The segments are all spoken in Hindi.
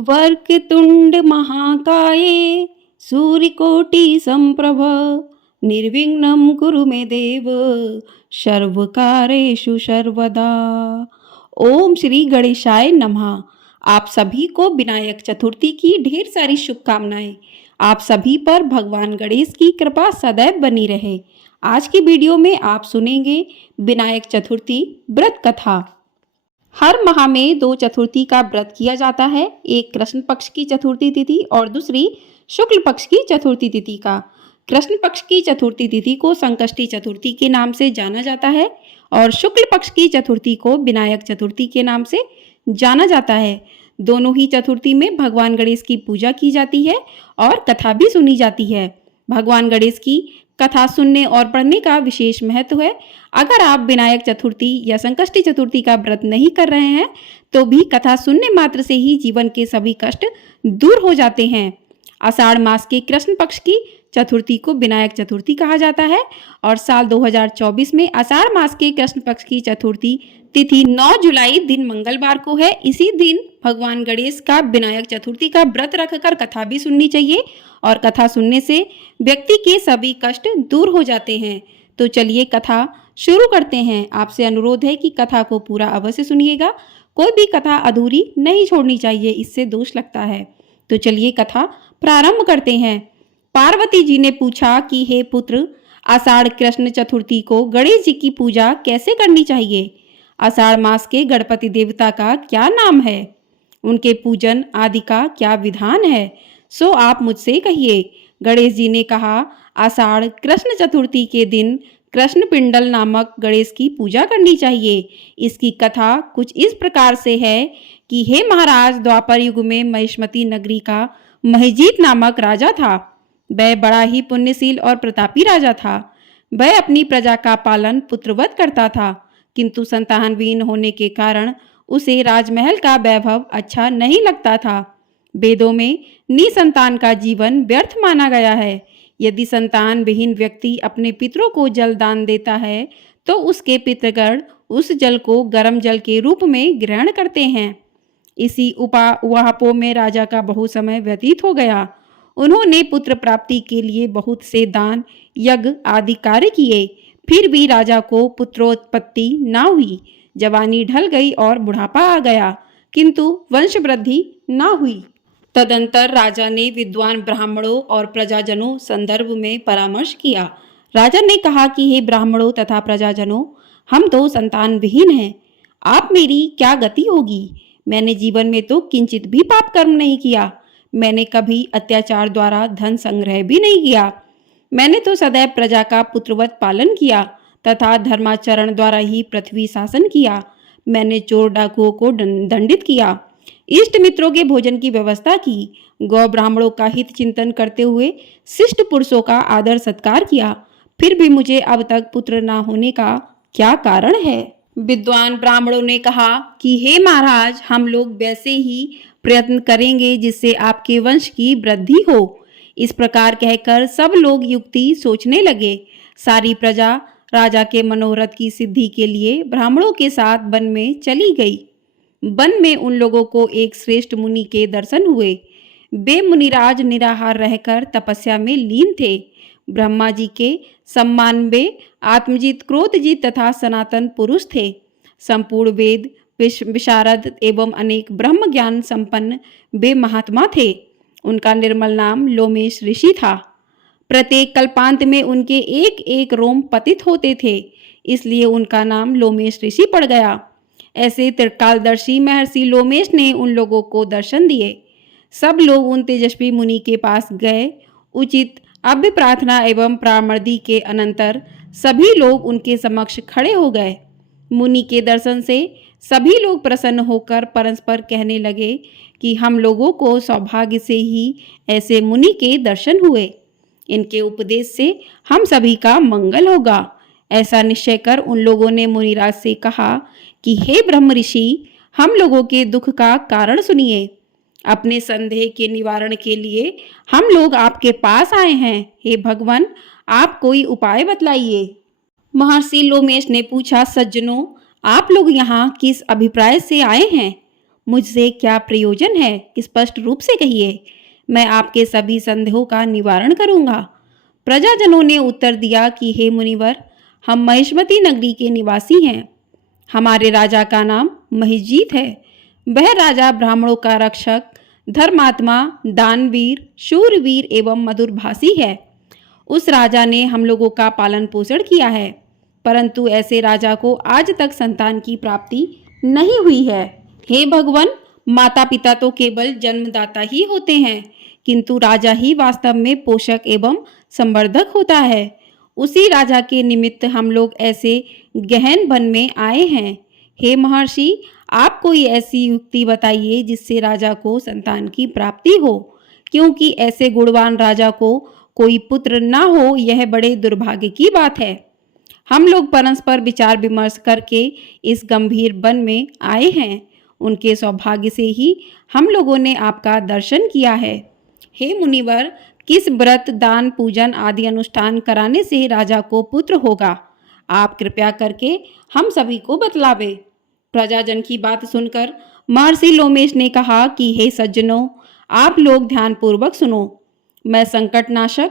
वक्रतुंड महाकाये सूर्यकोटि संप्रभ निर्विघ्नं कुरु मे देव सर्वकार्येषु सर्वदा। ओम श्री गणेशाय नमः। आप सभी को विनायक चतुर्थी की ढेर सारी शुभकामनाएं। आप सभी पर भगवान गणेश की कृपा सदैव बनी रहे। आज की वीडियो में आप सुनेंगे विनायक चतुर्थी व्रत कथा। हर माह में 2 चतुर्थी का व्रत किया जाता है, एक कृष्ण पक्ष की चतुर्थी तिथि और दूसरी शुक्ल पक्ष की चतुर्थी तिथि का। कृष्ण पक्ष की चतुर्थी तिथि को संकष्टी चतुर्थी के नाम से जाना जाता है और शुक्ल पक्ष की चतुर्थी को विनायक चतुर्थी के नाम से जाना जाता है। दोनों ही चतुर्थी में भगवान गणेश की पूजा की जाती है और कथा भी सुनी जाती है। भगवान गणेश की कथा सुनने और पढ़ने का विशेष महत्व है। अगर आप विनायक चतुर्थी या संकष्टी चतुर्थी का व्रत नहीं कर रहे हैं तो भी कथा सुनने मात्र से ही जीवन के सभी कष्ट दूर हो जाते हैं। आषाढ़ मास के कृष्ण पक्ष की चतुर्थी को विनायक चतुर्थी कहा जाता है और साल 2024 में आषाढ़ मास के कृष्ण पक्ष की चतुर्थी तिथि 9 जुलाई दिन मंगलवार को है। इसी दिन भगवान गणेश का विनायक चतुर्थी का व्रत रखकर कथा भी सुननी चाहिए और कथा सुनने से व्यक्ति के सभी कष्ट दूर हो जाते हैं। तो चलिए कथा शुरू करते हैं। आपसे अनुरोध है कि कथा को पूरा अवश्य सुनिएगा। कोई भी कथा अधूरी नहीं छोड़नी चाहिए, इससे दोष लगता है। तो चलिए कथा प्रारंभ करते हैं। पार्वती जी ने पूछा कि हे पुत्र, आषाढ़ कृष्ण चतुर्थी को गणेश जी की पूजा कैसे करनी चाहिए? आषाढ़ मास के गणपति देवता का क्या नाम है? उनके पूजन आदि का क्या विधान है? सो आप मुझसे कहिए। गणेश जी ने कहा, आषाढ़ कृष्ण चतुर्थी के दिन कृष्ण पिंडल नामक गणेश की पूजा करनी चाहिए। इसकी कथा कुछ इस प्रकार से है कि हे महाराज, द्वापर युग में महिष्मती नगरी का महिजीत नामक राजा था। वह बड़ा ही पुण्यशील और प्रतापी राजा था। वह अपनी प्रजा का पालन पुत्रवत करता था, किंतु संतानहीन होने के कारण उसे राजमहल का वैभव अच्छा नहीं लगता था। वेदों में निसंतान का जीवन व्यर्थ माना गया है। यदि संतान विहीन व्यक्ति अपने पितरों को जल दान देता है तो उसके पितृगण उस जल को गर्म जल के रूप में ग्रहण करते हैं। इसी उपापों में राजा का बहुत समय व्यतीत हो गया। उन्होंने पुत्र प्राप्ति के लिए बहुत से दान यज्ञ आदि कार्य किए, फिर भी राजा को पुत्रोत्पत्ति न हुई। जवानी ढल गई और बुढ़ापा आ गया, किंतु वंश वृद्धि न हुई। तदंतर राजा ने विद्वान ब्राह्मणों और प्रजाजनों संदर्भ में परामर्श किया। राजा ने कहा कि हे ब्राह्मणों तथा प्रजाजनों, हम तो संतान विहीन हैं। आप मेरी क्या गति होगी? मैंने जीवन में तो किंचित भी पाप कर्म नहीं किया। मैंने कभी अत्याचार द्वारा धन संग्रह भी नहीं किया। मैंने तो सदैव प्रजा का पुत्रवत पालन किया तथा धर्माचरण द्वारा ही पृथ्वी शासन किया। मैंने चोर डाकुओं को दंडित किया, इष्ट मित्रों के भोजन की व्यवस्था की, गौ ब्राह्मणों का हित चिंतन करते हुए शिष्ट पुरुषों का आदर सत्कार किया। फिर भी मुझे अब तक पुत्र न होने का क्या कारण है? विद्वान ब्राह्मणों ने कहा कि हे महाराज, हम लोग वैसे ही प्रयत्न करेंगे जिससे आपके वंश की वृद्धि हो। इस प्रकार कहकर सब लोग युक्ति सोचने लगे। सारी प्रजा राजा के मनोरथ की सिद्धि के लिए ब्राह्मणों के साथ वन में चली गई। वन में उन लोगों को एक श्रेष्ठ मुनि के दर्शन हुए। वे मुनिराज निराहार रहकर तपस्या में लीन थे। ब्रह्मा जी के सम्मान वे आत्मजीत, क्रोधजीत तथा सनातन पुरुष थे। संपूर्ण वेद विशारद एवं अनेक ब्रह्म ज्ञान संपन्न वे महात्मा थे। उनका निर्मल नाम लोमेश ऋषि था। प्रत्येक कल्पांत में उनके एक एक रोम पतित होते थे, इसलिए उनका नाम लोमेश ऋषि पड़ गया। ऐसे त्रिकालदर्शी महर्षि लोमेश ने उन लोगों को दर्शन दिए। सब लोग उन तेजस्वी मुनि के पास गए। उचित अभ्य प्रार्थना एवं प्रामर्दी के अनंतर सभी लोग उनके समक्ष खड़े हो गए। मुनि के दर्शन से सभी लोग प्रसन्न होकर परस्पर कहने लगे कि हम लोगों को सौभाग्य से ही ऐसे मुनि के दर्शन हुए। इनके उपदेश से हम सभी का मंगल होगा। ऐसा निश्चय कर उन लोगों ने मुनिराज से कहा कि हे ब्रह्म ऋषि, हम लोगों के दुख का कारण सुनिए। अपने संदेह के निवारण के लिए हम लोग आपके पास आए हैं। हे भगवान, आप कोई उपाय बतलाइए। महर्षि लोमेश ने पूछा, सज्जनों, आप लोग यहाँ किस अभिप्राय से आए हैं? मुझसे क्या प्रयोजन है, स्पष्ट रूप से कहिए। मैं आपके सभी संदेहों का निवारण करूंगा। प्रजाजनों ने उत्तर दिया कि हे मुनिवर, हम महिष्मती नगरी के निवासी हैं। हमारे राजा का नाम महिजीत है। वह राजा ब्राह्मणों का रक्षक, धर्मात्मा, दानवीर, शूरवीर एवं मधुरभाषी है। उस राजा ने हम लोगों का पालन पोषण किया है, परंतु ऐसे राजा को आज तक संतान की प्राप्ति नहीं हुई है। हे भगवान, माता पिता तो केवल जन्मदाता ही होते हैं, किंतु राजा ही वास्तव में पोषक एवं संवर्धक होता है। उसी राजा के निमित्त हम लोग ऐसे गहन वन में आए हैं। हे महर्षि, आप कोई ऐसी युक्ति बताइए जिससे राजा को संतान की प्राप्ति हो, क्योंकि ऐसे गुणवान राजा को कोई पुत्र ना हो, यह बड़े दुर्भाग्य की बात है। हम लोग परस्पर विचार विमर्श करके इस गंभीर वन में आए हैं। उनके सौभाग्य से ही हम लोगों ने आपका दर्शन किया है। हे मुनिवर, किस व्रत, दान, पूजन आदि अनुष्ठान कराने से राजा को पुत्र होगा? आप कृपया करके हम सभी को बतलावे। प्रजाजन की बात सुनकर महर्षि लोमेश ने कहा कि हे सज्जनों, आप लोग ध्यानपूर्वक सुनो। मैं संकटनाशक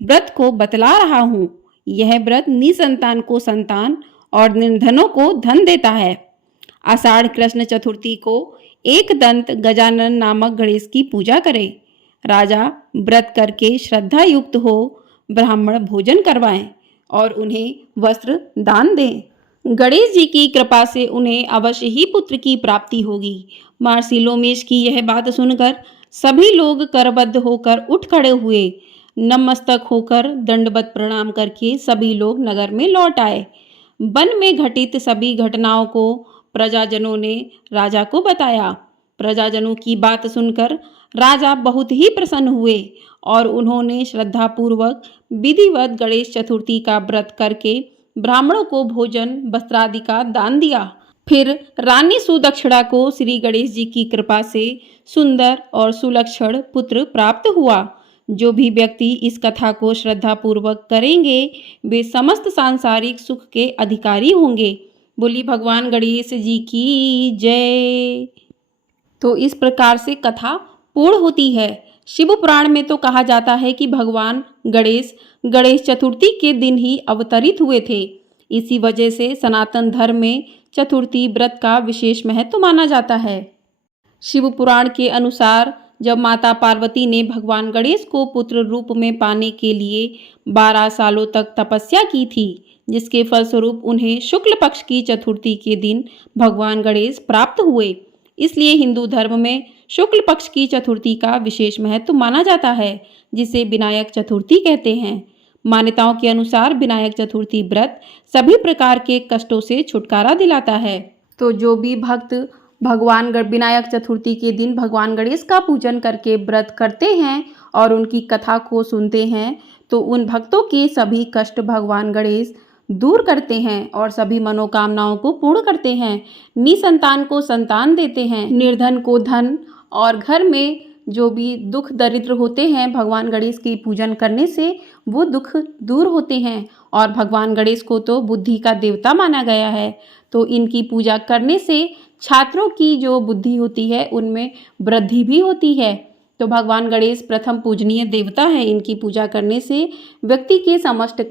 व्रत को बतला रहा हूँ। यह व्रत निसंतान को संतान और निर्धनों को धन देता है। आषाढ़ कृष्ण चतुर्थी को एक दंत गजानन नामक गणेश की पूजा करें। राजा व्रत करके श्रद्धा युक्त हो ब्राह्मण भोजन करवाएं और उन्हें वस्त्र दान दें। गणेश जी की कृपा से उन्हें अवश्य ही पुत्र की प्राप्ति होगी। महर्षि लोमेश की यह बात सुनकर सभी लोग करबद्ध होकर उठ खड़े हुए। नतमस्तक होकर दंडवत प्रणाम करके सभी लोग नगर में लौट आए। वन में घटित सभी घटनाओं को प्रजाजनों ने राजा को बताया। प्रजाजनों की बात सुनकर राजा बहुत ही प्रसन्न हुए और उन्होंने श्रद्धापूर्वक विधिवत गणेश चतुर्थी का व्रत करके ब्राह्मणों को भोजन, वस्त्रादि का दान दिया। फिर रानी सुदक्षिणा को श्री गणेश जी की कृपा से सुंदर और सुलक्षण पुत्र प्राप्त हुआ। जो भी व्यक्ति इस कथा को श्रद्धापूर्वक करेंगे, वे समस्त सांसारिक सुख के अधिकारी होंगे। बोली भगवान गणेश जी की जय। तो इस प्रकार से कथा पूर्ण होती है। शिव पुराण में तो कहा जाता है कि भगवान गणेश गणेश चतुर्थी के दिन ही अवतरित हुए थे। इसी वजह से सनातन धर्म में चतुर्थी व्रत का विशेष महत्व माना जाता है। शिव पुराण के अनुसार जब माता पार्वती ने भगवान गणेश को पुत्र रूप में पाने के लिए 12 सालों तक तपस्या की थी, जिसके फलस्वरूप उन्हें शुक्ल पक्ष की चतुर्थी के दिन भगवान गणेश प्राप्त हुए। इसलिए हिंदू धर्म में शुक्ल पक्ष की चतुर्थी का विशेष महत्व माना जाता है, जिसे विनायक चतुर्थी कहते हैं। मान्यताओं के अनुसार विनायक चतुर्थी व्रत सभी प्रकार के कष्टों से छुटकारा दिलाता है। तो जो भी भक्त भगवान विनायक चतुर्थी के दिन भगवान गणेश का पूजन करके व्रत करते हैं और उनकी कथा को सुनते हैं, तो उन भक्तों के सभी कष्ट भगवान गणेश दूर करते हैं और सभी मनोकामनाओं को पूर्ण करते हैं। निसंतान को संतान देते हैं, निर्धन को धन, और घर में जो भी दुख दरिद्र होते हैं भगवान गणेश की पूजन करने से वो दुख दूर होते हैं। और भगवान गणेश को तो बुद्धि का देवता माना गया है, तो इनकी पूजा करने से छात्रों की जो बुद्धि होती है उनमें वृद्धि भी होती है। तो भगवान गणेश प्रथम पूजनीय देवता है। इनकी पूजा करने से व्यक्ति के समस्त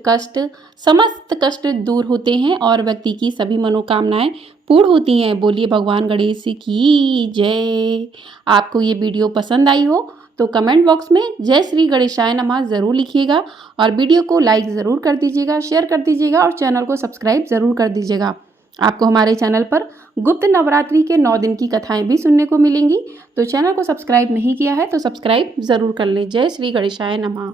कष्ट दूर होते हैं और व्यक्ति की सभी मनोकामनाएं पूर्ण होती हैं। बोलिए भगवान गणेश की जय। आपको ये वीडियो पसंद आई हो तो कमेंट बॉक्स में जय श्री गणेशाय नमः ज़रूर लिखिएगा और वीडियो को लाइक ज़रूर कर दीजिएगा, शेयर कर दीजिएगा और चैनल को सब्सक्राइब ज़रूर कर दीजिएगा। आपको हमारे चैनल पर गुप्त नवरात्रि के 9 दिन की कथाएं भी सुनने को मिलेंगी। तो चैनल को सब्सक्राइब नहीं किया है तो सब्सक्राइब ज़रूर कर लें। जय श्री गणेशाय नमः।